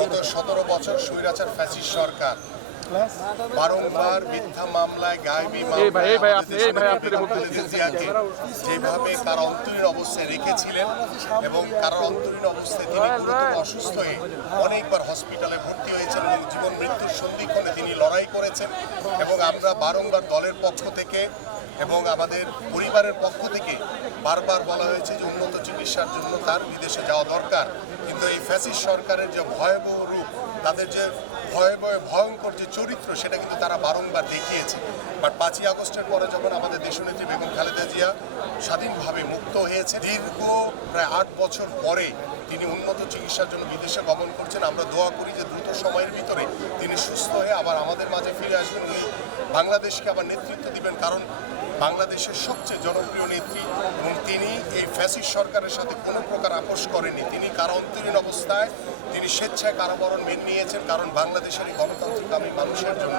গত 17 বছর স্বৈরাচার ফ্যাসিস্ট সরকার বারংবার মিথ্যা মামলায় গায়েবী জিয়াকে যেভাবে কারো অন্তরীণ অবস্থায় রেখেছিলেন এবং কারো অন্তরীণ অবস্থায় তিনি গুরুতর অসুস্থ হয়ে অনেকবার হসপিটালে ভর্তি হয়েছেন এবং জীবন মৃত্যুর সন্ধিক্ষণে তিনি লড়াই করেছেন এবং আমরা বারংবার দলের পক্ষ থেকে এবং আমাদের পরিবারের পক্ষ থেকে বারবার বলা হয়েছে যে উন্নত চিকিৎসার জন্য তার বিদেশে যাওয়া দরকার। কিন্তু এই ফ্যাসিস্ট সরকারের যে ভয়াবহ রূপ, তাদের যে ভয়ঙ্কর যে চরিত্র, সেটা কিন্তু তারা বারংবার দেখিয়েছে। বাট 5ই আগস্টের পরে যখন আমাদের দেশনেত্রী বেগম খালেদা জিয়া স্বাধীনভাবে মুক্ত হয়েছে, দীর্ঘ প্রায় 8 বছর পরে তিনি উন্নত চিকিৎসার জন্য বিদেশে গমন করছেন। আমরা দোয়া করি যে দ্রুত সময়ের ভিতরে তিনি সুস্থ হয়ে আবার আমাদের মাঝে ফিরে আসবেন, উনি বাংলাদেশকে আবার নেতৃত্ব দিবেন, কারণ বাংলাদেশের সবচেয়ে জনপ্রিয় নেত্রী এবং তিনি এই ফ্যাসিস্ট সরকারের সাথে কোনো প্রকার আপোষ করেননি। তিনি কারো অন্তরীণ অবস্থায় তিনি স্বেচ্ছায় কারাবরণ মেনে নিয়েছেন, কারণ বাংলাদেশের এই গণতান্ত্রিক মানুষের জন্য।